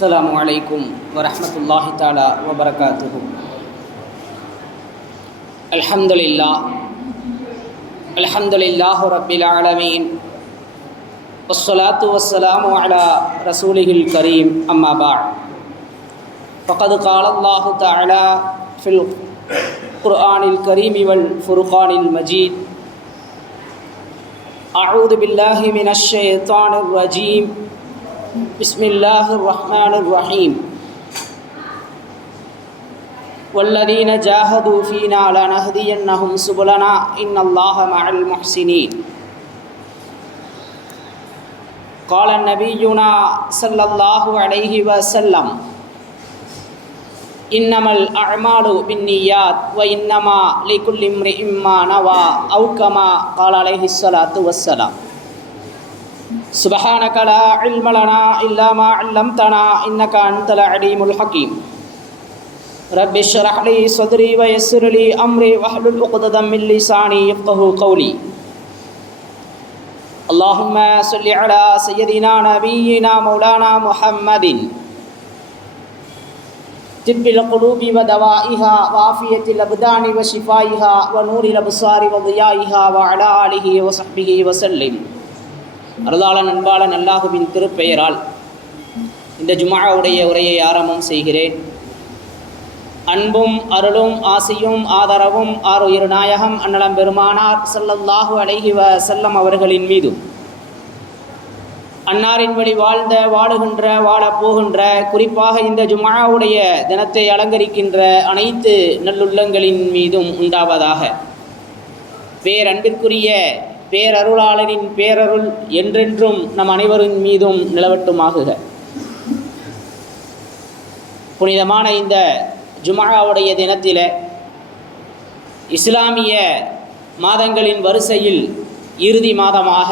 السلام عليكم ورحمة الله تعالى وبركاته. الحمد لله رب العالمين والصلاة والسلام على رسوله الكريم أما بعد فقد قال الله تعالى في القرآن الكريم والفرقان المجيد: أعوذ بالله من الشيطان الرجيم، بسم الله الرحمن الرحيم. والذين جاهدوا فينا لنهدينهم سبلنا إن الله مع المحسنين. قال نبينا صلى الله عليه وسلم: إنما الأعمال بالنيات وإنما لكل امرئ ما نوى أو كما قال عليه الصلاة والسلام. سبحانك لا علم لنا إلا ما علمتنا إنك أنت العليم الحكيم. رب اشرح لي صدري ويسر لي أمري واحلل عقدة من لساني يفقهوا قولي. اللهم صل على سيدنا نبينا مولانا محمد طب القلوب ودوائها وعافية الأبدان وشفائها ونور الأبصار وضيائها وعلى آله وصحبه وسلم. அருளாளன் அன்பாளன் அல்லாஹுவின் திருப்பெயரால் இந்த ஜும்ஆவுடைய உரையை ஆரம்பம் செய்கிறேன். அன்பும் அருளும் ஆசியும் ஆதரவும் ஆருயிர் நாயகம் அன்னலம் பெருமானார் ஸல்லல்லாஹு அலைஹி வஸல்லம் அவர்களின் மீதும், அன்னாரின் வழி வாழ்ந்த வாழுகின்ற வாழப்போகின்ற, குறிப்பாக இந்த ஜும்ஆவுடைய தினத்தை அலங்கரிக்கின்ற அனைத்து நல்லுள்ளங்களின் மீதும் உண்டாவதாக. பேரன்பிற்குரிய பேரருளாளனின் பேரருள் என்றென்றும் நம் அனைவரின் மீதும் நிலவட்டுமாகுக. புனிதமான இந்த ஜும்ஆவுடைய தினத்தில் இஸ்லாமிய மாதங்களின் வரிசையில் இறுதி மாதமாக,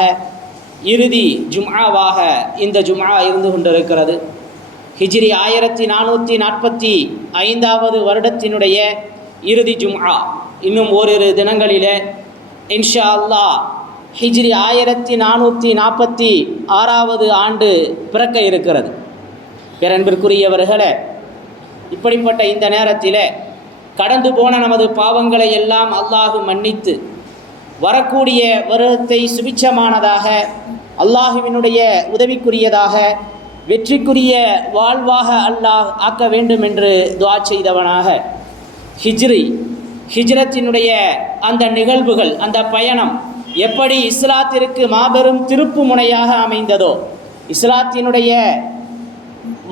இறுதி ஜும்ஆவாக இந்த ஜும்ஆ இருந்து கொண்டிருக்கிறது. ஹிஜ்ரி 1445 வருடத்தினுடைய இறுதி ஜும்ஆ இன்னும் ஓரிரு தினங்களில் இன்ஷா அல்லாஹ் ஹிஜ்ரி 1446 ஆண்டு பிறக்க இருக்கிறது. பேரன்பிற்குரியவர்களே, இப்படிப்பட்ட இந்த நேரத்தில் கடந்து போன நமது பாவங்களை எல்லாம் அல்லாஹ் மன்னித்து வரக்கூடிய வருடத்தை சுபிட்சமானதாக, அல்லாஹுவினுடைய உதவிக்குரியதாக, வெற்றிக்குரிய வாழ்வாக அல்லாஹ் ஆக்க வேண்டும் என்று துஆ செய்தவனாக, ஹிஜ்ரத்தினுடைய அந்த நிகழ்வுகள், அந்த பயணம் எப்படி இஸ்லாத்திற்கு மாபெரும் திருப்பு முனையாக அமைந்ததோ, இஸ்லாத்தினுடைய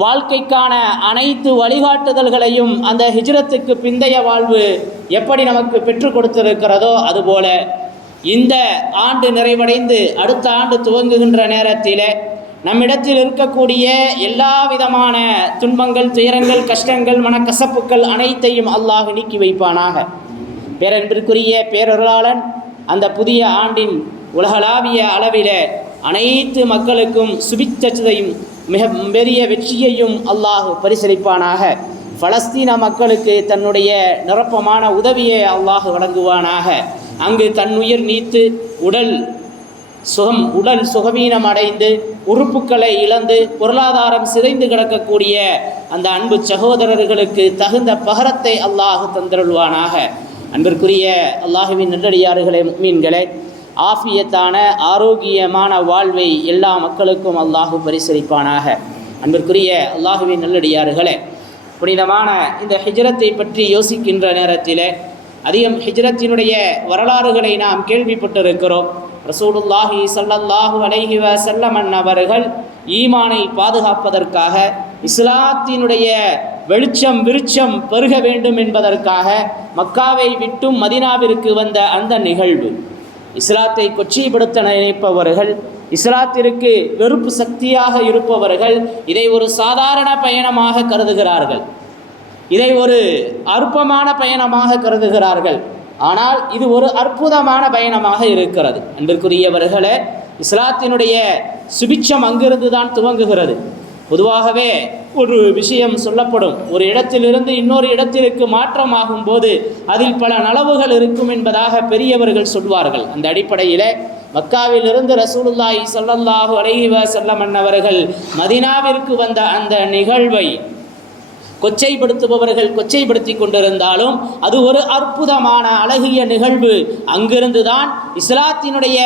வாழ்க்கைக்கான அனைத்து வழிகாட்டுதல்களையும் அந்த ஹிஜ்ரத்துக்கு பிந்தைய வாழ்வு எப்படி நமக்கு பெற்றுக் கொடுத்திருக்கிறதோ, அதுபோல இந்த ஆண்டு நிறைவடைந்து அடுத்த ஆண்டு துவங்குகின்ற நேரத்தில் நம்மிடத்தில் இருக்கக்கூடிய எல்லா விதமான துன்பங்கள், துயரங்கள், கஷ்டங்கள், மனக்கசப்புக்கள் அனைத்தையும் அல்லாஹ் நீக்கி வைப்பானாக. பேரன்பிற்குரிய பேரருளாளன் அந்த புதிய ஆண்டின் உலகளாவிய அளவில் அனைத்து மக்களுக்கும் சுபிட்சத்தையும் மிக பெரிய வெற்றியையும் அல்லாஹ் பரிசளிப்பானாக. பலஸ்தீன மக்களுக்கு தன்னுடைய நிரப்பமான உதவியை அல்லாஹ் வழங்குவானாக. அங்கு தன்னுயிர் நீத்து உடல் சுகவீனம் அடைந்து உறுப்புக்களை இழந்து பொருளாதாரம் சிதைந்து கிடக்கக்கூடிய அந்த அன்பு சகோதரர்களுக்கு தகுந்த பகரத்தை அல்லாஹ் தந்தருள்வானாக. அன்பிற்குரிய அல்லாஹுவின் நல்லடியார்களே, முஃமின்களே, ஆஃபியத்தான ஆரோக்கியமான வாழ்வை எல்லா மக்களுக்கும் அல்லாஹ் பரிசளிப்பானாக. அன்பிற்குரிய அல்லாஹுவின் நல்லடியார்களே, புனிதமான இந்த ஹிஜ்ரத்தை பற்றி யோசிக்கின்ற நேரத்தில் அதிகம் ஹிஜ்ரத்தினுடைய வரலாறுகளை நாம் கேள்விப்பட்டிருக்கிறோம். ரசூலுல்லாஹி ஸல்லல்லாஹு அலைஹி வஸல்லம் அவர்கள் ஈமானை பாதுகாப்பதற்காக, இஸ்லாத்தினுடைய வெளிச்சம் விருட்சம் பெருக வேண்டும் என்பதற்காக மக்காவை விட்டும் மதீனாவிற்கு வந்த அந்த நிகழ்வு, இஸ்லாத்தை கொச்சைப்படுத்த நினைப்பவர்கள், இஸ்லாத்திற்கு வெறுப்பு சக்தியாக இருப்பவர்கள் இதை ஒரு சாதாரண பயணமாக கருதுகிறார்கள், இதை ஒரு அற்பமான பயணமாக கருதுகிறார்கள். ஆனால் இது ஒரு அற்புதமான பயணமாக இருக்கிறது. அன்பிற்குரியவர்களே, இஸ்லாத்தினுடைய சுபிட்சம் அங்கிருந்து தான் துவங்குகிறது. பொதுவாகவே ஒரு விஷயம் சொல்லப்படும், ஒரு இடத்திலிருந்து இன்னொரு இடத்திற்கு மாற்றமாகும் போது அதில் பல நலவுகள் இருக்கும் என்பதாக பெரியவர்கள் சொல்வார்கள். அந்த அடிப்படையில் மக்காவிலிருந்து ரசூலுல்லாஹி ஸல்லல்லாஹு அலைஹி வஸல்லம் அவர்கள் மதீனாவிற்கு வந்த அந்த நிகழ்வை கொச்சைப்படுத்துபவர்கள் கொச்சைப்படுத்தி கொண்டிருந்தாலும் அது ஒரு அற்புதமான அழகிய நிகழ்வு. அங்கிருந்து தான் இஸ்லாத்தினுடைய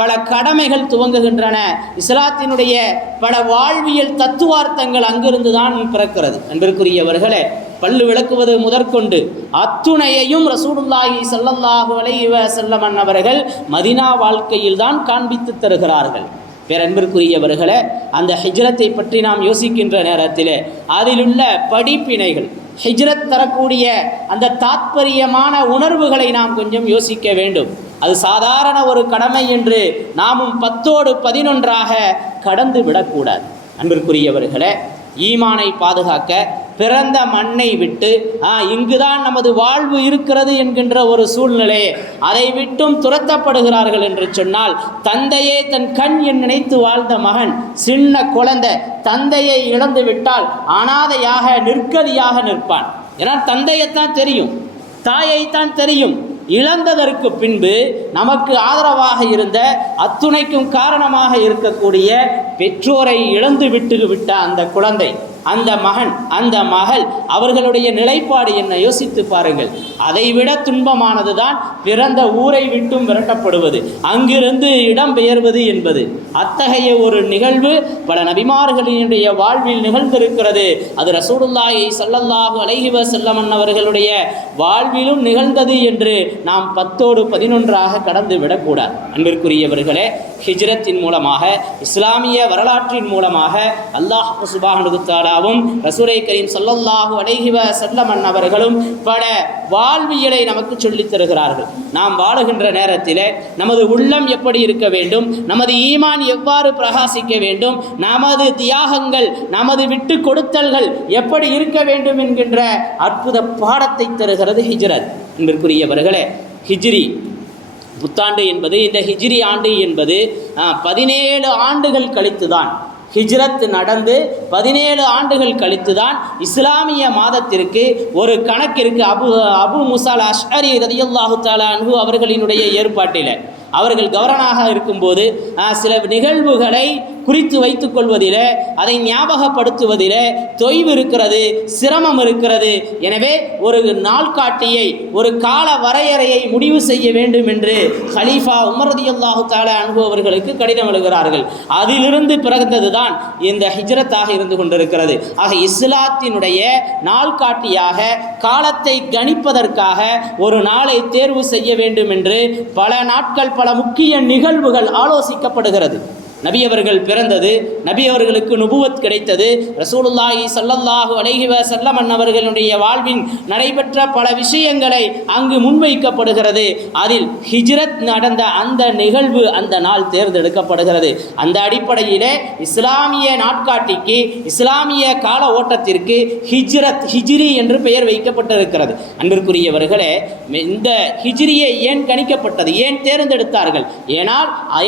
பல கடமைகள் துவங்குகின்றன. இஸ்லாத்தினுடைய பல வாழ்வியல் தத்துவார்த்தங்கள் அங்கிருந்து தான் பிறக்கிறது. அன்பிற்குரியவர்களே, பல்லு விளக்குவது முதற்கொண்டு அத்துணையையும் ரசூலுல்லாஹி ஸல்லல்லாஹு அலைஹி வஸல்லம் அவர்கள் மதீனா வாழ்க்கையில் தான் காண்பித்து தருகிறார்கள். பேரன்பிற்குரியவர்களே, அந்த ஹிஜ்ரத்தை பற்றி நாம் யோசிக்கின்ற நேரத்தில் அதிலுள்ள படிப்பினைகள், ஹிஜ்ரத் தரக்கூடிய அந்த தாத்பரியமான உணர்வுகளை நாம் கொஞ்சம் யோசிக்க வேண்டும். அது சாதாரண ஒரு கடமை என்று நாமும் 10ஓடு 11ஆக கடந்து விடக்கூடாது. அன்பிற்குரியவர்களே, ஈமானை பாதுகாக்க பிறந்த மண்ணை விட்டு இங்குதான் நமது வாழ்வு இருக்கிறது என்கின்ற ஒரு சூழ்நிலையை அதை விட்டும் துரத்தப்படுகிறார்கள் என்று சொன்னால், தந்தையே தன் கண் என் நினைத்து வாழ்ந்த மகன், சின்ன குழந்தை தந்தையை இழந்து விட்டால் அனாதையாக நிற்கதியாக நிற்பான். ஏன்னா தந்தையைத்தான் தெரியும், தாயைத்தான் தெரியும். இழந்ததற்கு பின்பு நமக்கு ஆதரவாக இருந்த அத்துணைக்கும் காரணமாக இருக்கக்கூடிய பெற்றோரை இழந்து விட்ட அந்த குழந்தை, அந்த மகன், அந்த மகள், அவர்களுடைய நிலைப்பாடு என்ன யோசித்து பாருங்கள். அதைவிட துன்பமானது தான் பிறந்த ஊரை விட்டும் விரட்டப்படுவது, அங்கிருந்து இடம்பெயர்வது என்பது. அத்தகைய ஒரு நிகழ்வு பல நபிமார்களினுடைய வாழ்வில் நிகழ்ந்திருக்கிறது. அது ரசூலுல்லாஹி ஸல்லல்லாஹு அலைஹி வஸல்லம் அவர்களுடைய வாழ்விலும் நிகழ்ந்தது என்று நாம் 10ஓடு 11ஆக கடந்து விடக்கூடாது. அன்பிற்குரியவர்களே, ஹிஜ்ரத்தின் மூலமாக, இஸ்லாமிய வரலாற்றின் மூலமாக அல்லாஹ் சுப்ஹானஹு வ தஆலாவும் ரசூலை கரீம் ஸல்லல்லாஹு அலைஹி வஸல்லம் அவர்களும் பல வாழ்வியலை நமக்கு சொல்லித் தருகிறார்கள். நாம் வாழுகின்ற நேரத்தில் நமது உள்ளம் எப்படி இருக்க வேண்டும், நமது ஈமான் எவ்வாறு பிரகாசிக்க வேண்டும், நமது தியாகங்கள், நமது விட்டு கொடுத்தல்கள் எப்படி இருக்க வேண்டும் என்கின்ற அற்புத பாடத்தை தருகிறது ஹிஜ்ரத். என்பதற்குரியவர்களே, ஹிஜ்ரி புத்தாண்டு என்பது, இந்த ஹிஜ்ரி ஆண்டு என்பது 17 ஆண்டுகள் கழித்துதான், ஹிஜ்ரத் நடந்து 17 ஆண்டுகள் கழித்துதான் இஸ்லாமிய மாதத்திற்கு ஒரு கணக்கிற்கு அபு மூஸா அல்-அஷ்அரி ரலியல்லாஹு தஆலா அன்ஹு அவர்களினுடைய ஏற்பாட்டில் அவர்கள் கவர்னராக இருக்கும்போது சில நிகழ்வுகளை குறித்து வைத்துக் கொள்வதில், அதை ஞாபகப்படுத்துவதில் தொய்வு இருக்கிறது, சிரமம் இருக்கிறது. எனவே ஒரு நாள்காட்டியை, ஒரு கால வரையறையை முடிவு செய்ய வேண்டும் என்று ஹலீஃபா உமர் ரலியல்லாஹு தஆலா அன்ஹு அவர்களுக்கு கடிதம் எழுதுகிறார்கள். அதிலிருந்து பிறந்ததுதான் இந்த ஹிஜ்ரத்தாக இருந்து கொண்டிருக்கிறது. ஆக இஸ்லாத்தினுடைய நாள்காட்டியாக, காலத்தை கணிப்பதற்காக ஒரு நாளை தேர்வு செய்ய வேண்டும் என்று பல நாட்கள், பல முக்கிய நிகழ்வுகள் ஆலோசிக்கப்படுகிறது. நபி அவர்கள் பிறந்தது, நபி அவர்களுக்கு நுபுவத் கிடைத்தது, ரசூலுல்லாஹி ஸல்லல்லாஹு அலைஹி வஸல்லம் அவர்களுடைய வாழ்வின் நடைபெற்ற பல விஷயங்களை அங்கு முன்வைக்கப்படுகிறது. அதில் ஹிஜ்ரத் நடந்த அந்த நிகழ்வு, அந்த நாள் தேர்ந்தெடுக்கப்படுகிறது. அந்த அடிப்படையிலே இஸ்லாமிய நாட்காட்டிக்கு, இஸ்லாமிய கால ஓட்டத்திற்கு ஹிஜ்ரி என்று பெயர் வைக்கப்பட்டிருக்கிறது. அன்பிற்குரியவர்களே, இந்த ஹிஜ்ரியை ஏன் கணிக்கப்பட்டது, ஏன் தேர்ந்தெடுத்தார்கள்?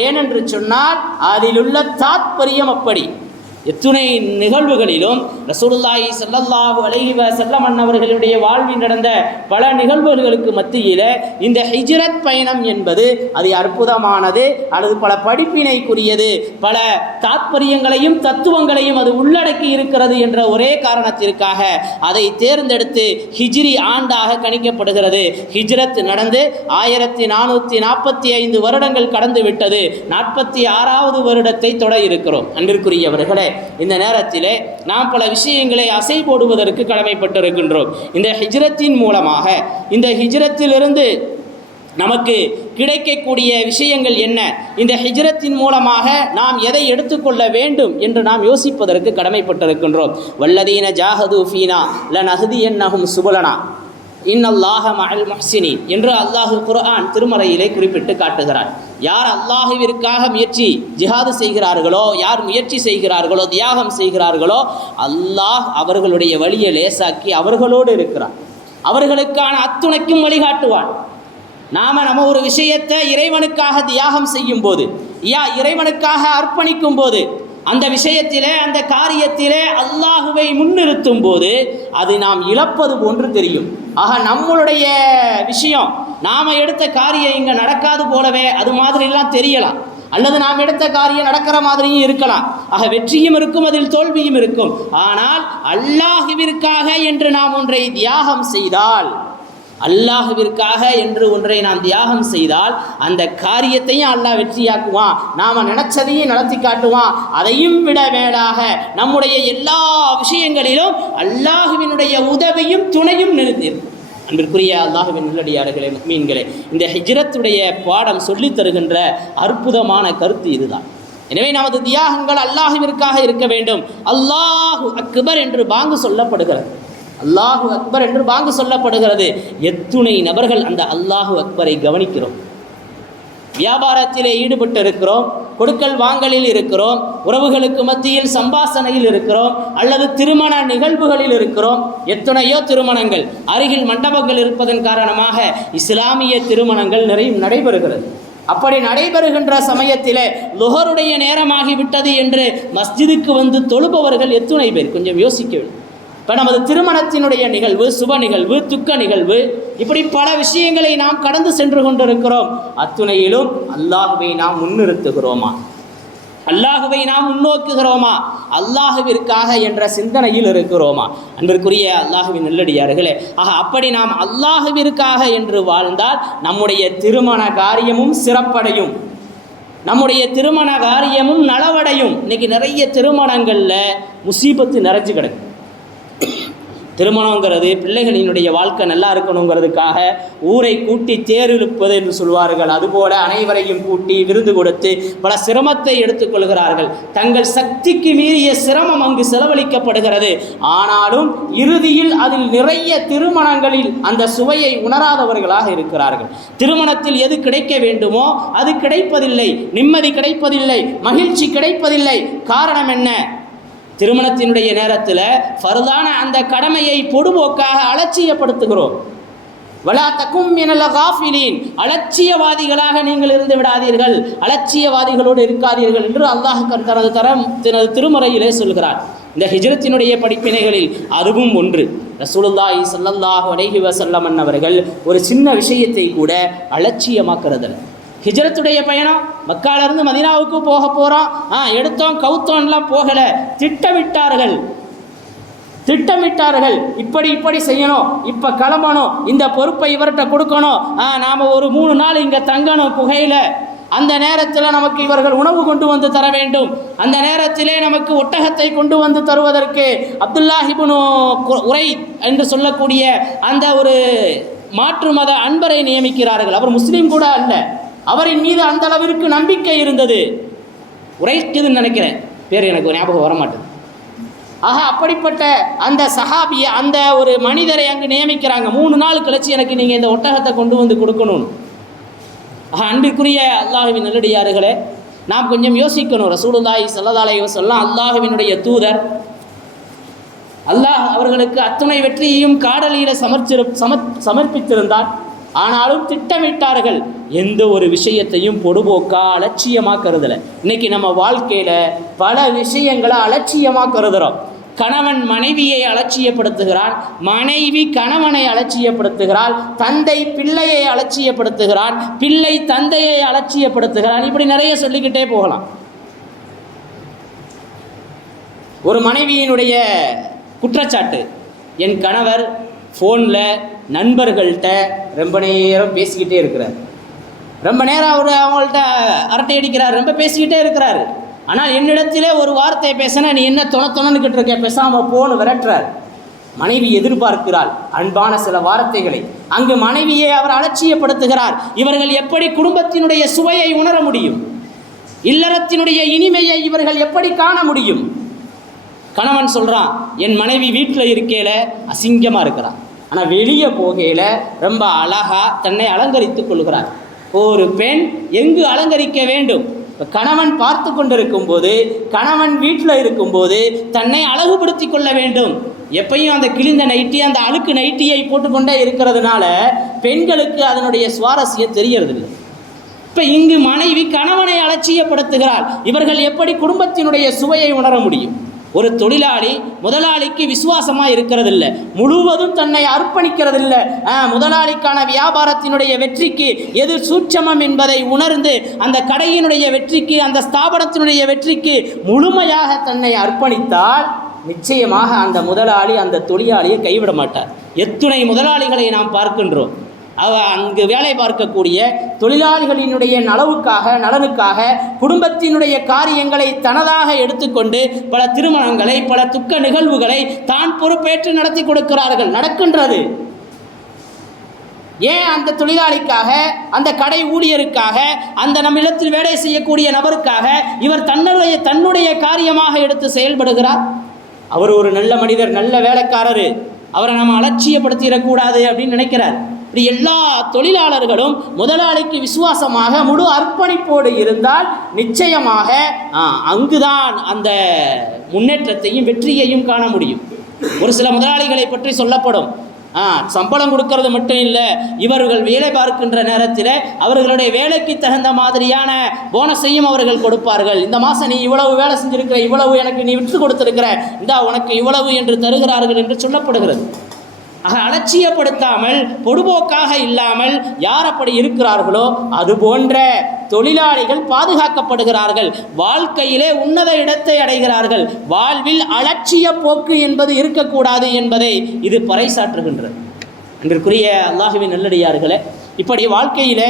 ஏனென்று சொன்னால் அதிலுள்ள தாத்பரியம் அப்படி. எத்துணை நிகழ்வுகளிலும் ரசூலுல்லாஹி ஸல்லல்லாஹு அலைஹி வஸல்லம் அவர்களுடைய வாழ்வில் நடந்த பல நிகழ்வுகளுக்கு மத்தியில் இந்த ஹிஜ்ரத் பயணம் என்பது அது அற்புதமானது, அல்லது பல படிப்பினைக்குரியது, பல தாத்பரியங்களையும் தத்துவங்களையும் அது உள்ளடக்கி இருக்கிறது என்ற ஒரே காரணத்திற்காக அதை தேர்ந்தெடுத்து ஹிஜ்ரி ஆண்டாக கணிக்கப்படுகிறது. ஹிஜ்ரத் நடந்து 1445 வருடங்கள் கடந்து விட்டது. 46வது வருடத்தை தொட இருக்கிறோம். அன்பிற்குரியவர்களே, இந்த நேரத்திலே நாம் பல விஷயங்களை அசை போடுவதற்கு கடமைப்பட்டிருக்கின்றோம். இந்த ஹிஜ்ரத்தின் மூலமாக, இந்த ஹிஜ்ரத்திலிருந்து நமக்கு கிடைக்கக்கூடிய விஷயங்கள் என்ன, இந்த ஹிஜ்ரத்தின் மூலமாக நாம் எதை எடுத்துக்கொள்ள வேண்டும் என்று நாம் யோசிப்பதற்கு கடமைப்பட்டிருக்கின்றோம். வல்லதீன ஜாஹது ஃபீனா லனஹ்தியன்னஹும் சுபலனா இன்னல்லாஹ மஅல் முஹ்சினீன் என்று அல்லாஹ் குர்ஆன் திருமறையிலே குறிப்பிட்டு காட்டுகிறார். யார் அல்லாஹ்விற்காக முயற்சி ஜிஹாது செய்கிறார்களோ, யார் முயற்சி செய்கிறார்களோ, தியாகம் செய்கிறார்களோ, அல்லாஹ் அவர்களுடைய வழியை லேசாக்கி அவர்களோடு இருக்கிறார். அவர்களுக்கான அத்துணைக்கும் வழிகாட்டுவான். நம்ம ஒரு விஷயத்தை இறைவனுக்காக தியாகம் செய்யும் போது, இறைவனுக்காக அர்ப்பணிக்கும் போது, அந்த விஷயத்திலே, அந்த காரியத்திலே அல்லாஹுவை முன்னிறுத்தும் போது அது நாம் இழப்பது போன்று தெரியும். ஆக நம்மளுடைய விஷயம், நாம் எடுத்த காரியம் இங்கே நடக்காது போலவே அது மாதிரிலாம் தெரியலாம், அல்லது நாம் எடுத்த காரியம் நடக்கிற மாதிரியும் இருக்கலாம். ஆக வெற்றியும் இருக்கும், அதில் தோல்வியும் இருக்கும். ஆனால் அல்லாஹ்விற்காக என்று நாம் ஒன்றை தியாகம் செய்தால், அல்லாஹ்விற்காக என்று ஒன்றை நாம் தியாகம் செய்தால் அந்த காரியத்தையும் அல்லாஹ் வெற்றியாக்குவான், நாம் நினைச்சதையும் நடத்தி காட்டுவான். அதையும் விட மேலாக நம்முடைய எல்லா விஷயங்களிலும் அல்லாஹ்வினுடைய உதவியும் துணையும் நிறுத்தியிருக்கும். அன்பிற்குரிய அல்லாஹ்வின் நல்லடியார்களே, முஃமின்களே, இந்த ஹிஜ்ரத்துடைய பாடம் சொல்லித் தருகின்ற அற்புதமான கருத்து இதுதான். எனவே நமது தியாகங்கள் அல்லாஹ்விற்காக இருக்க வேண்டும். அல்லாஹு அக்பர் என்று பாங்கு சொல்லப்படுகிறது, அல்லாஹு அக்பர் என்று பாங்கு சொல்லப்படுகிறது. எத்துணை நபர்கள் அந்த அல்லாஹு அக்பரை கவனிக்கிறோம்? வியாபாரத்திலே ஈடுபட்டு இருக்கிறோம், கொடுக்கல் வாங்கலில் இருக்கிறோம், உறவுகளுக்கு மத்தியில் சம்பாஷணையில் இருக்கிறோம், அல்லது திருமண நிகழ்வுகளில் இருக்கிறோம். எத்தனையோ திருமணங்கள், அருகில் மண்டபங்கள் இருப்பதன் காரணமாக இஸ்லாமிய திருமணங்கள் நடைபெறுகிறது. அப்படி நடைபெறுகின்ற சமயத்திலே லுஹருடைய நேரமாகிவிட்டது என்று மஸ்ஜிதுக்கு வந்து தொழுபவர்கள் எத்துணை பேர்? கொஞ்சம் யோசிக்க வேண்டும். இப்போ நமது திருமணத்தினுடைய நிகழ்வு, சுப நிகழ்வு, துக்க நிகழ்வு, இப்படி பல விஷயங்களை நாம் கடந்து சென்று கொண்டிருக்கிறோம். அத்துணையிலும் அல்லாஹுவை நாம் முன்னிறுத்துகிறோமா? அல்லாஹுவை நாம் முன்னோக்குகிறோமா? அல்லாஹுவிற்காக என்ற சிந்தனையில் இருக்கிறோமா? அன்பிற்குரிய அல்லாஹுவின் நல்லடியார்களே, அப்படி நாம் அல்லாஹுவிற்காக என்று வாழ்ந்தால் நம்முடைய திருமண காரியமும் சிறப்படையும், நம்முடைய திருமண காரியமும் நலவடையும். இன்னைக்கு நிறைய திருமணங்களில் முசீபத்து நிறைஞ்சு கிடக்கு. திருமணங்கிறது பிள்ளைகளினுடைய வாழ்க்கை நல்லா இருக்கணுங்கிறதுக்காக ஊரை கூட்டி தேர் இழுப்பது என்று சொல்வார்கள். அதுபோல அனைவரையும் கூட்டி விருந்து கொடுத்து பல சிரமத்தை எடுத்துக்கொள்கிறார்கள். தங்கள் சக்திக்கு மீறிய சிரமம் அங்கு செலவழிக்கப்படுகிறது. ஆனாலும் இறுதியில் அதில் நிறைய திருமணங்களில் அந்த சுவையை உணராதவர்களாக இருக்கிறார்கள். திருமணத்தில் எது கிடைக்க வேண்டுமோ அது கிடைப்பதில்லை, நிம்மதி கிடைப்பதில்லை, மகிழ்ச்சி கிடைப்பதில்லை. காரணம் என்ன? திருமணத்தினுடைய நேரத்தில் ஃபர்தான அந்த கடமையை பொடுபோக்காக அலட்சியப்படுத்துகிறோம். வலா தகும் மினல் காஃபிலீன், அலட்சியவாதிகளாக நீங்கள் இருந்து விடாதீர்கள், அலட்சியவாதிகளோடு இருக்காதீர்கள் என்று அல்லாஹ் தனது திருமறையிலே சொல்கிறார். இந்த ஹிஜ்ரத்தினுடைய படிப்பினைகளில் அதுவும் ஒன்று. ரசூலுல்லாஹி ஸல்லல்லாஹு அலைஹி வஸல்லம் அவர்கள் ஒரு சின்ன விஷயத்தை கூட அலட்சியமாக்குறதில்லை. ஹிஜ்ரத்துடைய பயணம், மக்காலிருந்து மதீனாவுக்கு போக போகிறோம், எடுத்தோம் கவுத்தோம்லாம் போகலை, திட்டமிட்டார்கள். இப்படி செய்யணும், இப்போ கிளம்பணும், இந்த பொறுப்பை இவர்கிட்ட கொடுக்கணும், நாம் ஒரு 3 நாள் இங்கே தங்கணும் குகையில், அந்த நேரத்தில் நமக்கு இவர்கள் உணவு கொண்டு வந்து தர வேண்டும், அந்த நேரத்திலே நமக்கு ஒட்டகத்தை கொண்டு வந்து தருவதற்கு அப்துல்லாஹ் இப்னு உரை என்று சொல்லக்கூடிய அந்த ஒரு மாற்று மத அன்பரை நியமிக்கிறார்கள். அவர் முஸ்லீம் கூட அல்ல, அவரின் மீது அந்த அளவிற்கு நம்பிக்கை இருந்தது. உரைக்குதுன்னு நினைக்கிறேன், பேர் எனக்கு ஞாபகம் வரமாட்டேது. அப்படிப்பட்ட அந்த சஹாபியை, அந்த ஒரு மனிதரை அங்கு நியமிக்கிறாங்க. 3 நாள் கழிச்சு எனக்கு நீங்கள் இந்த ஒட்டகத்தை கொண்டு வந்து கொடுக்கணும். அன்பிற்குரிய அல்லாஹுவின் நல்லடியார்களே, நாம் கொஞ்சம் யோசிக்கணும். ரசூலுல்லாஹி ஸல்லல்லாஹு அலைஹி வஸல்லம் அல்லாஹுவினுடைய தூதர். அல்லாஹ் அவர்களுக்கு அத்துணை வெற்றியையும் காடலியில் சமர்ப்பித்திருந்தார். ஆனாலும் திட்டமிட்டார்கள். எந்த ஒரு விஷயத்தையும் பொடுபோக்கா அலட்சியமாக கருதலை. இன்னைக்கு நம்ம வாழ்க்கையில் பல விஷயங்களை அலட்சியமாக கருதுகிறோம். கணவன் மனைவியை அலட்சியப்படுத்துகிறான், மனைவி கணவனை அலட்சியப்படுத்துகிறாள், தந்தை பிள்ளையை அலட்சியப்படுத்துகிறான், பிள்ளை தந்தையை அலட்சியப்படுத்துகிறான். இப்படி நிறைய சொல்லிக்கிட்டே போகலாம். ஒரு மனைவியினுடைய குற்றச்சாட்டு, என் கணவர் ஃபோனில் நண்பர்கள்ட்ட ரொம்ப நேரம் பேசிக்கிட்டே இருக்கிறார், ரொம்ப நேரம் அவங்கள்ட்ட அரட்டை அடிக்கிறார், ரொம்ப பேசிக்கிட்டே இருக்கிறார். ஆனால் என்னிடத்திலே ஒரு வார்த்தை பேசினா நீ என்ன தொணன்னு இருக்க, பேசாமல் போன்னு விரட்டுறார். மனைவி எதிர்பார்க்கிறாள் அன்பான சில வார்த்தைகளை. அங்கு மனைவியை அவர் அலட்சியப்படுத்துகிறார். இவர்கள் எப்படி குடும்பத்தினுடைய சுவையை உணர முடியும்? இல்லறத்தினுடைய இனிமையை இவர்கள் எப்படி காண முடியும்? கணவன் சொல்கிறான், என் மனைவி வீட்டில் இருக்கையில அசிங்கமாக இருக்கிறான், ஆனால் வெளியே போகையில் ரொம்ப அழகாக தன்னை அலங்கரித்து கொள்கிறார். ஒரு பெண் எங்கு அலங்கரிக்க வேண்டும்? இப்போ கணவன் பார்த்து கொண்டிருக்கும் போது, கணவன் வீட்டில் இருக்கும்போது தன்னை அழகுபடுத்தி கொள்ள வேண்டும். எப்பையும் அந்த கிழிந்த நைட்டி, அந்த அழுக்கு நைட்டியை போட்டுக்கொண்டே இருக்கிறதுனால பெண்களுக்கு அதனுடைய சுவாரஸ்யம் தெரியறதில்லை. இப்போ இங்கு மனைவி கணவனை அலட்சியப்படுத்துகிறாள். இவர்கள் எப்படி குடும்பத்தினுடைய சுவையை உணர முடியும்? ஒரு தொழிலாளி முதலாளிக்கு விசுவாசமாக இருக்கிறது இல்லை, முழுவதும் தன்னை அர்ப்பணிக்கிறது இல்லை. முதலாளிக்கான வியாபாரத்தினுடைய வெற்றிக்கு எது சூட்சமம் என்பதை உணர்ந்து அந்த கடையினுடைய வெற்றிக்கு, அந்த ஸ்தாபனத்தினுடைய வெற்றிக்கு முழுமையாக தன்னை அர்ப்பணித்தால் நிச்சயமாக அந்த முதலாளி அந்த தொழிலாளியை கைவிட மாட்டார். எத்துணை முதலாளிகளை நாம் பார்க்கின்றோம். அங்கு வேலை பார்க்கக்கூடிய தொழிலாளிகளினுடைய நலனுக்காக குடும்பத்தினுடைய காரியங்களை தனதாக எடுத்துக்கொண்டு பல திருமணங்களை, பல துக்க நிகழ்வுகளை தான் பொறுப்பேற்று நடத்தி கொடுக்கிறார்கள், நடக்கின்றது. ஏன்? அந்த தொழிலாளிக்காக, அந்த கடை ஊழியருக்காக, அந்த நம்மிடத்தில் வேலை செய்யக்கூடிய நபருக்காக இவர் தன்னுடைய காரியமாக எடுத்து செயல்படுகிறார். அவர் ஒரு நல்ல மனிதர், நல்ல வேலைக்காரர், அவரை நம்ம அலட்சியப்படுத்திடக்கூடாது அப்படின்னு நினைக்கிறார். இப்படி எல்லா தொழிலாளர்களும் முதலாளிக்கு விசுவாசமாக முழு அர்ப்பணிப்போடு இருந்தால் நிச்சயமாக அங்குதான் அந்த முன்னேற்றத்தையும் வெற்றியையும் காண முடியும். ஒரு சில முதலாளிகளை பற்றி சொல்லப்படும். சம்பளம் கொடுக்கறது மட்டும் இல்லை, இவர்கள் வேலை பார்க்கின்ற நேரத்தில் அவர்களுடைய வேலைக்கு தகுந்த மாதிரியான போனஸையும் அவர்கள் கொடுப்பார்கள். இந்த மாதம் நீ இவ்வளவு வேலை செஞ்சிருக்கிற, இவ்வளவு எனக்கு நீ விட்டு கொடுத்திருக்கிற, இந்தா உனக்கு இவ்வளவு என்று தருகிறார்கள் என்று சொல்லப்படுகிறது. அலட்சியப்படுத்தாமல், பொடுபோக்காக இல்லாமல் யார் அப்படி இருக்கிறார்களோ அது போன்ற தொழிலாளிகள் பாதுகாக்கப்படுகிறார்கள், வாழ்க்கையிலே உன்னத இடத்தை அடைகிறார்கள். வாழ்வில் அலட்சிய போக்கு என்பது இருக்கக்கூடாது என்பதை இது பறைசாற்றுகின்றது. அன்றிற்குரிய அல்லாஹ்வின் நல்லடியார்களே, இப்படி வாழ்க்கையிலே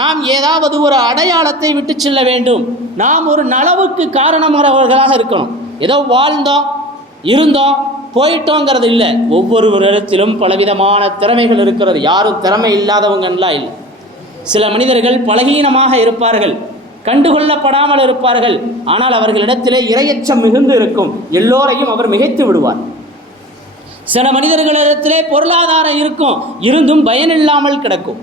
நாம் ஏதாவது ஒரு அடையாளத்தை விட்டு செல்ல வேண்டும். நாம் ஒரு நலவுக்கு காரணமானவர்களாக இருக்கணும். ஏதோ வாழ்ந்தோம், இருந்தோம், போயிட்டோங்கிறது இல்லை. ஒவ்வொருவரிடத்திலும் பலவிதமான திறமைகள் இருக்கிறது. யாரும் திறமை இல்லாதவங்கலாம் இல்லை. சில மனிதர்கள் பலகீனமாக இருப்பார்கள், கண்டுகொள்ளப்படாமல் இருப்பார்கள். ஆனால் அவர்களிடத்திலே இரையச்சம் மிகுந்து இருக்கும், எல்லோரையும் அவர் மிகைத்து விடுவார். சில மனிதர்களிடத்திலே பொருளாதாரம் இருக்கும், இருந்தும் பயனில்லாமல் கிடக்கும்,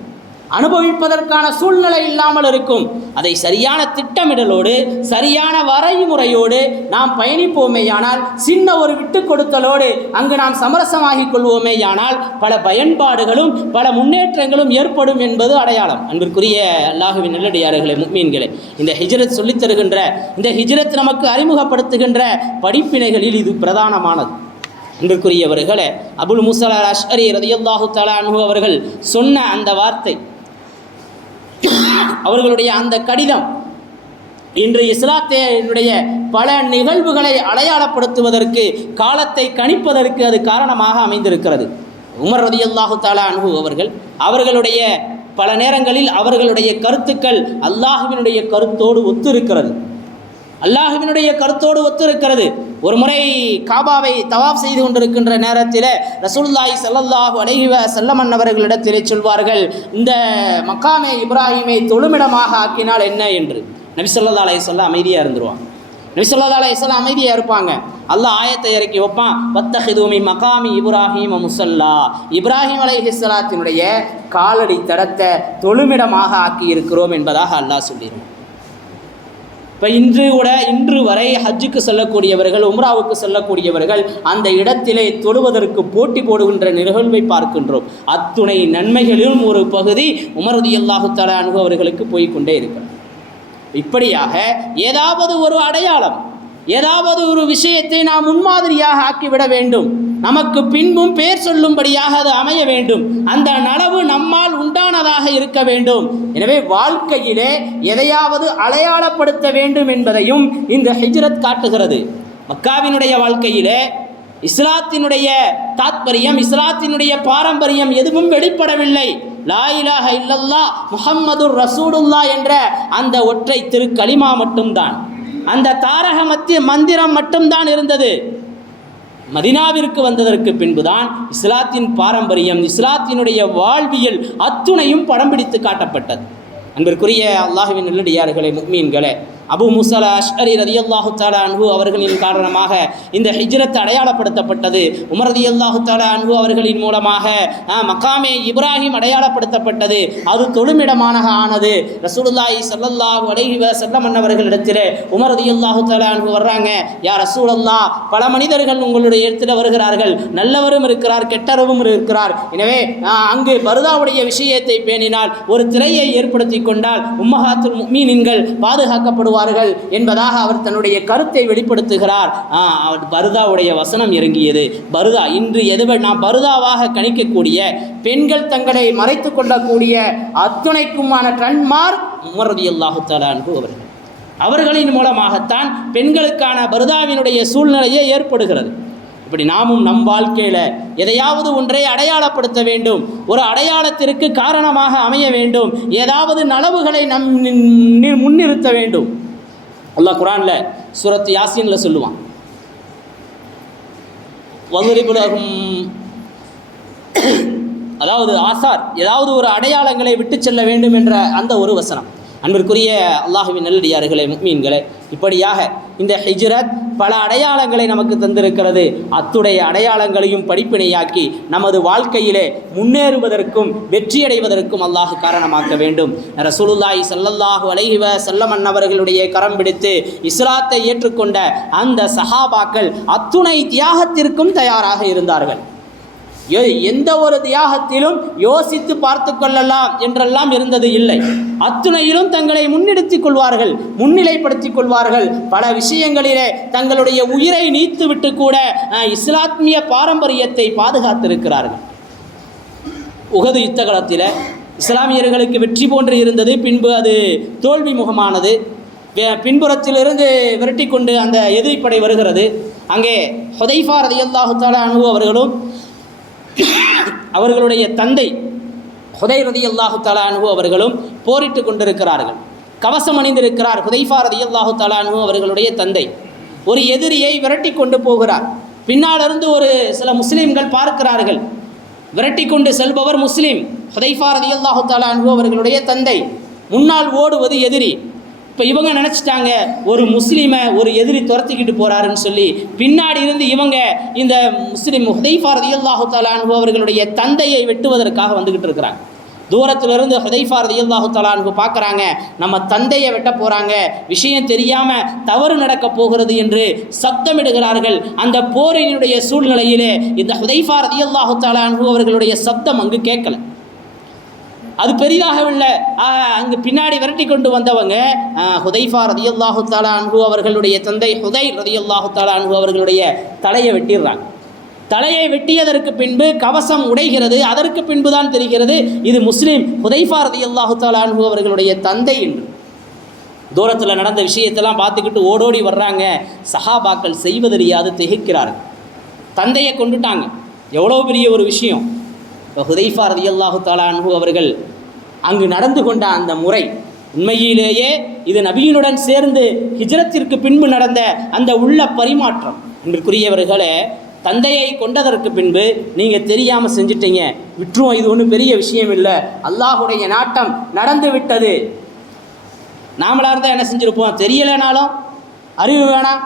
அனுபவிப்பதற்கான சூழ்நிலை இல்லாமல் இருக்கும். அதை சரியான திட்டமிடலோடு, சரியான வரைமுறையோடு நாம் பயணிப்போமேயானால், சின்ன ஒரு விட்டு கொடுத்தலோடு அங்கு நாம் சமரசமாகிக் கொள்வோமேயானால் பல பயன்பாடுகளும் பல முன்னேற்றங்களும் ஏற்படும் என்பது அடையாளம். அன்பிற்குரிய அல்லாஹ்வின் நல்லடியார்களே, முஃமின்களே, இந்த ஹிஜ்ரத் சொல்லித் தருகின்ற, இந்த ஹிஜ்ரத் நமக்கு அறிமுகப்படுத்துகின்ற படிப்பினைகளில் இது பிரதானமானது. அன்பிற்குரியவர்களே, அபுல் மூஸா அல்-அஷ்அரி ரலியல்லாஹு தஆலா அன்ஹு அவர்கள் சொன்ன அந்த வார்த்தை, அவர்களுடைய அந்த கடிதம் இன்று இஸ்லாத்தினுடைய பல நிகழ்வுகளை அடையாளப்படுத்துவதற்கு, காலத்தை கணிப்பதற்கு அது காரணமாக அமைந்திருக்கிறது. உமர் ரலியல்லாஹு தஆலா அன்ஹு அவர்களுடைய பல நேரங்களில் அவர்களுடைய கருத்துக்கள் அல்லாஹ்வினுடைய கருத்தோடு ஒத்திருக்கிறது. ஒரு முறை காபாவை தவாப் செய்து கொண்டிருக்கின்ற நேரத்தில் ரசூலுல்லாஹி ஸல்லல்லாஹு அலைஹி வஸல்லம் அவர்களிடத்திலே சொல்வார்கள், இந்த மக்காமே இப்ராஹீமை தொழுமிடமாக ஆக்கினால் என்ன என்று. நபி ஸல்லல்லாஹு அலைஹி வஸல்லம் அமைதியாக இருந்துருவாங்க. நபி ஸல்லல்லாஹு அலைஹி வஸல்லம் அமைதியாக இருப்பாங்க. அல்லாஹ் ஆயத்தை இறக்கி வைப்பான், வத்தஹிது மின் மகாமி இப்ராஹீம முஸல்லா, இப்ராஹிம் அலைஹிஸ்ஸலாத்தினுடைய காலடி தடத்தை தொழுமிடமாக ஆக்கி இருக்கிறோம் என்பதாக அல்லாஹ் சொல்லிடுவான். இப்போ இன்று வரை ஹஜ்ஜுக்கு செல்லக்கூடியவர்கள், உம்ராவுக்கு செல்லக்கூடியவர்கள் அந்த இடத்திலே தொழுவதற்கு போட்டி போடுகின்ற நிகழ்வை பார்க்கின்றோம். அத்துணை நன்மைகளிலும் ஒரு பகுதி உமர் ரலியல்லாஹு தஆலா அன்ஹு அவர்களுக்கு போய்கொண்டே இருக்கிறது. இப்படியாக ஏதாவது ஒரு அடையாளம், ஏதாவது ஒரு விஷயத்தை நாம் முன்மாதிரியாக ஆக்கிவிட வேண்டும். நமக்கு பின்பும் பேர் சொல்லும்படியாக அது அமைய வேண்டும். அந்த நலவு நம்மால் உண்டானதாக இருக்க வேண்டும். எனவே வாழ்க்கையிலே எதையாவது அடையாளப்படுத்த வேண்டும் என்பதையும் இந்த ஹிஜ்ரத் காட்டுகிறது. மக்காவினுடைய வாழ்க்கையிலே இஸ்லாத்தினுடைய தாத்பரியம், இஸ்லாத்தினுடைய பாரம்பரியம் எதுவும் வெளிப்படவில்லை. லா இலாஹ இல்லல்லாஹ் முஹம்மதுர் ரசூலுல்லாஹ் என்ற அந்த ஒற்றை திருக்கலிமா மட்டும்தான், அந்த தாரக மந்திரம் மட்டும்தான் இருந்தது. மதீனாவிற்கு வந்ததற்கு பின்புதான் இஸ்லாத்தின் பாரம்பரியம், இஸ்லாத்தினுடைய வாழ்வியல் அத்துணையும் படம் பிடித்து காட்டப்பட்டது. அன்பிற்குரிய அல்லாஹ்வின் நல்லடியார்களே, முஃமின்களே, அபு மூஸா அல்-அஷ்அரி ரலியல்லாஹு தஆலா அன்ஹு அவர்களின் காரணமாக இந்த ஹிஜ்ரத் அடையாளப்படுத்தப்பட்டது. உமர் ரலியல்லாஹு தஆலா அன்ஹு அவர்களின் மூலமாக மக்காமே இப்ராஹிம் அடையாளப்படுத்தப்பட்டது. அது தொழுமிடமாக ஆனது. ரசூலுல்லாஹி ஸல்லல்லாஹு அலைஹி வஸல்லம் அவர்களிடத்திலே உமர் ரலியல்லாஹு தஆலா அன்ஹு வர்றாங்க, யா ரசூலல்லாஹ், பல மனிதர்கள் உங்களுடைய இடத்தில் வருகிறார்கள், நல்லவரும் இருக்கிறார், கெட்டவரும் இருக்கிறார். எனவே அங்கு பர்தாவுடைய விஷயத்தை பேணினால், ஒரு திரையை ஏற்படுத்தி கொண்டால் உம்மஹாத்துல் முஃமினீன்கள் பாதுகாக்கப்படுவார்கள் கொள்வார்கள் என்பதாக அவர் தன்னுடைய கருத்தை வெளிப்படுத்துகிறார். பருதாவுடைய வசனம் இறங்கியது. பருதா இன்று நாம் பருதாவாக கணிக்கக்கூடிய பெண்கள் தங்களை மறைத்து கொள்ளக்கூடிய அத்துணைக்குமான ட்ரெண்ட்மார்க் உமர் ரலியல்லாஹு தஆலா அன்ஹு அவர்களின் மூலமாகத்தான் பெண்களுக்கான பருதாவினுடைய சூழ்நிலையே ஏற்படுகிறது. இப்படி நாமும் நம் வாழ்க்கையில் எதையாவது ஒன்றை அடையாளப்படுத்த வேண்டும், ஒரு அடையாளத்திற்கு காரணமாக அமைய வேண்டும், ஏதாவது நலவுகளை நம் முன்னிறுத்த வேண்டும். அல்லாஹ் குர்ஆன்ல சூரத் யாசீன்ல சொல்லுவான், வதுரிபுலகும், அதாவது ஆசார், ஏதாவது ஒரு அடையாளங்களை விட்டு செல்ல வேண்டும் என்ற அந்த ஒரு வசனம். அன்பிற்குரிய அல்லாஹ்வின் நல்லடியார்களே, முஃமின்களே, இப்படியாக இந்த ஹிஜ்ரத் பல அடையாளங்களை நமக்கு தந்திருக்கிறது. அத்துடைய அடையாளங்களையும் படிப்பினையாக்கி நமது வாழ்க்கையிலே முன்னேறுவதற்கும் வெற்றியடைவதற்கும் அல்லாஹ் காரணமாக்க வேண்டும். ரசூலுல்லாஹி ஸல்லல்லாஹு அலைஹி வஸல்லம் அவர்களுடைய கரம் பிடித்து இஸ்லாத்தை ஏற்றுக்கொண்ட அந்த சஹாபாக்கள் அத்துணை தியாகத்திற்கும் தயாராக இருந்தார்கள். எந்த ஒரு தியாகத்திலும் யோசித்து பார்த்து கொள்ளலாம் என்றெல்லாம் இருந்தது இல்லை. அத்துணையிலும் தங்களை முன்னெடுத்துக் கொள்வார்கள், முன்னிலைப்படுத்திக் கொள்வார்கள். பல விஷயங்களிலே தங்களுடைய உயிரை நீத்துவிட்டு கூட இஸ்லாமிய பாரம்பரியத்தை பாதுகாத்திருக்கிறார்கள். உஹது யுத்த காலத்தில் இஸ்லாமியர்களுக்கு வெற்றி போன்று இருந்தது, பின்பு அது தோல்வி முகமானது. பின்புறத்திலிருந்து விரட்டி கொண்டு அந்த எதிரிப்படை வருகிறது. அங்கே ஹுதைஃபா ரலியல்லாஹு தஆலா அன்ஹு அவர்களும் அவர்களுடைய தந்தை ஹுதைர் ரலியல்லாஹு தஆலா அன்ஹு அவர்களும் போரிட்டு கொண்டிருக்கிறார்கள். கவசம் அணிந்திருக்கிறார் ஹுதைஃபா ரலியல்லாஹு தஆலா அன்ஹு அவர்களுடைய தந்தை. ஒரு எதிரியை விரட்டி கொண்டு போகிறார். பின்னாலிருந்து ஒரு சில முஸ்லீம்கள் பார்க்கிறார்கள். விரட்டி கொண்டு செல்பவர் முஸ்லீம், ஹுதைஃபா ரலியல்லாஹு தஆலா அன்ஹு அவர்களுடைய தந்தை. முன்னால் ஓடுவது எதிரி. இப்போ இவங்க நினச்சிட்டாங்க ஒரு முஸ்லீமை ஒரு எதிரி துரத்திக்கிட்டு போகிறாருன்னு சொல்லி பின்னாடி இருந்து இவங்க இந்த முஸ்லீம் ஹுதைஃபா ரலியல்லாஹு தஆலா அன்ஹு அவர்களுடைய தந்தையை வெட்டுவதற்காக வந்துக்கிட்டு இருக்கிறாங்க. தூரத்திலிருந்து ஹுதைஃபா ரலியல்லாஹு தஆலா அன்ஹு பார்க்குறாங்க, நம்ம தந்தையை வெட்ட போகிறாங்க, விஷயம் தெரியாமல் தவறு நடக்க போகிறது என்று சப்தமிடுகிறார்கள். அந்த போரினுடைய சூழ்நிலையிலே இந்த ஹுதைஃபா ரலியல்லாஹு தஆலா அன்ஹு அவர்களுடைய சப்தம் அங்கு கேட்கல. அது பெரிதாகவில்லை. அங்கு பின்னாடி விரட்டி கொண்டு வந்தவங்க ஹுதைஃபா ரலியல்லாஹு தஆலா அன்ஹு அவர்களுடைய தந்தை ஹுதைர் ரலியல்லாஹு தஆலா அன்ஹு அவர்களுடைய தலையை வெட்டிடுறாங்க. தலையை வெட்டியதற்கு பின்பு கவசம் உடைகிறது. அதற்கு பின்பு தான் தெரிகிறது இது முஸ்லீம் ஹுதைஃபா ரலியல்லாஹு தஆலா அன்ஹு அவர்களுடைய தந்தை என்று. தூரத்தில் நடந்த விஷயத்தெல்லாம் பார்த்துக்கிட்டு ஓடோடி வர்றாங்க. சஹாபாக்கள் செய்வதறியாது திகைக்கிறார்கள். தந்தையை கொண்டுட்டாங்க, எவ்வளோ பெரிய ஒரு விஷயம். ஹுதைஃபா ரலியல்லாஹு தஆலா அன்ஹு அவர்கள் அங்கு நடந்து கொண்ட அந்த முறை உண்மையிலேயே இது நபியினுடன் சேர்ந்து ஹிஜ்ரத்திற்கு பின்பு நடந்த அந்த உள்ள பரிமாற்றம். அன்பிற்குரியவர்களே, தந்தையை கொண்டதற்கு பின்பு நீங்கள் தெரியாமல் செஞ்சிட்டீங்க, விட்டுருவோம், இது ஒன்றும் பெரிய விஷயம் இல்லை, அல்லாஹுடைய நாட்டம் நடந்து விட்டது. நாமளாக இருந்தால் என்ன செஞ்சுருப்போம், தெரியலைனாலும் அறிவு வேணாம்,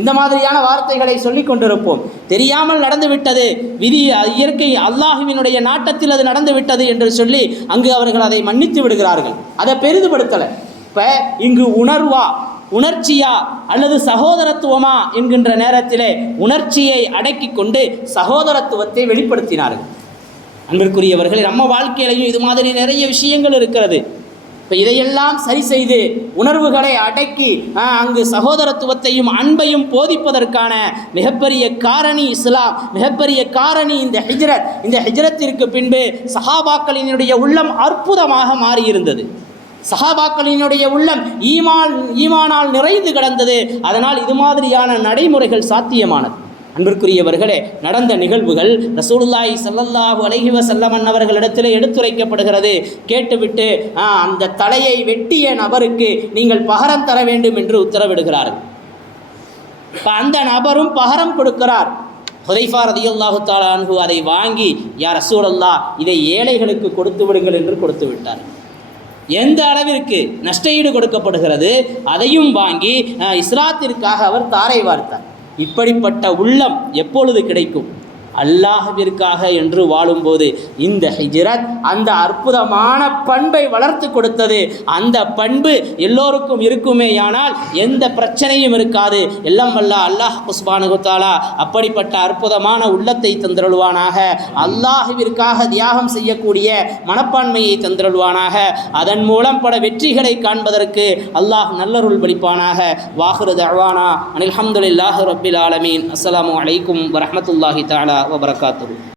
இந்த மாதிரியான வார்த்தைகளை சொல்லி கொண்டிருப்போம். தெரியாமல் நடந்து விட்டது, விதி, இயற்கை, அல்லாஹுவினுடைய நாட்டத்தில் அது நடந்து விட்டது என்று சொல்லி அங்கு அவர்கள் அதை மன்னித்து விடுகிறார்கள். அதை பெரிதுபடுத்தலை. இப்போ இங்கு உணர்ச்சியா அல்லது சகோதரத்துவமா என்கின்ற நேரத்திலே உணர்ச்சியை அடக்கி கொண்டு சகோதரத்துவத்தை வெளிப்படுத்தினார்கள். அன்பிற்குரியவர்கள், நம்ம வாழ்க்கையிலையும் இது மாதிரி நிறைய விஷயங்கள் இருக்கிறது. இப்போ இதையெல்லாம் சரி செய்து உணர்வுகளை அடக்கி அங்கு சகோதரத்துவத்தையும் அன்பையும் போதிப்பதற்கான மிகப்பெரிய காரணி இஸ்லாம், மிகப்பெரிய காரணி இந்த ஹிஜ்ரத். இந்த ஹிஜ்ரத்திற்கு பின்பு சஹாபாக்களினுடைய உள்ளம் அற்புதமாக மாறியிருந்தது. சஹாபாக்களினுடைய உள்ளம் ஈமானால் நிறைந்து கிடந்தது. அதனால் இது மாதிரியான நடைமுறைகள் சாத்தியமானது. அன்பிற்குரியவர்களே, நடந்த நிகழ்வுகள் ரசூலுல்லாஹி ஸல்லல்லாஹு அலைஹி வஸல்லம் அவர்களிடத்திலே எடுத்துரைக்கப்படுகிறது. கேட்டுவிட்டு அந்த தலையை வெட்டிய நபருக்கு நீங்கள் பகரம் தர வேண்டும் என்று உத்தரவிடுகிறார்கள். அந்த நபரும் பகரம் கொடுக்கிறார். ஹுதைஃபா ரலியல்லாஹு தஆலா அன்ஹு அதை வாங்கி, யா ரசூலல்லாஹ், இதை ஏழைகளுக்கு கொடுத்து விடுங்கள் என்று கொடுத்து விட்டார். எந்த அளவிற்கு நஷ்டஈடு கொடுக்கப்படுகிறது அதையும் வாங்கி இஸ்லாத்திற்காக அவர் தாரை வார்த்தார். இப்படிப்பட்ட உள்ளம் எப்பொழுது கிடைக்கும்? அல்லாஹ்விற்காக என்று வாழும்போது இந்த ஹிஜ்ரத் அந்த அற்புதமான பண்பை வளர்த்து கொடுத்தது. அந்த பண்பு எல்லோருக்கும் இருக்குமேயானால் எந்த பிரச்சனையும் இருக்காது. எல்லாம் வல்ல அல்லாஹ் சுப்ஹானஹு வ தஆலா அப்படிப்பட்ட அற்புதமான உள்ளத்தை தந்தருள்வானாக. அல்லாஹ்விற்காக தியாகம் செய்யக்கூடிய மனப்பான்மையை தந்தருள்வானாக. அதன் மூலம் பல வெற்றிகளை காண்பதற்கு அல்லாஹ் நல்லருள் பளிப்பானாக. வாஹிரு தஅவானா அனில் ஹம்துலில்லாஹி ரப்பில் ஆலமீன். அஸ்ஸலாமு அலைக்கும் வரஹ்மத்துல்லாஹி தஆலா வ பரகாத்துஹு.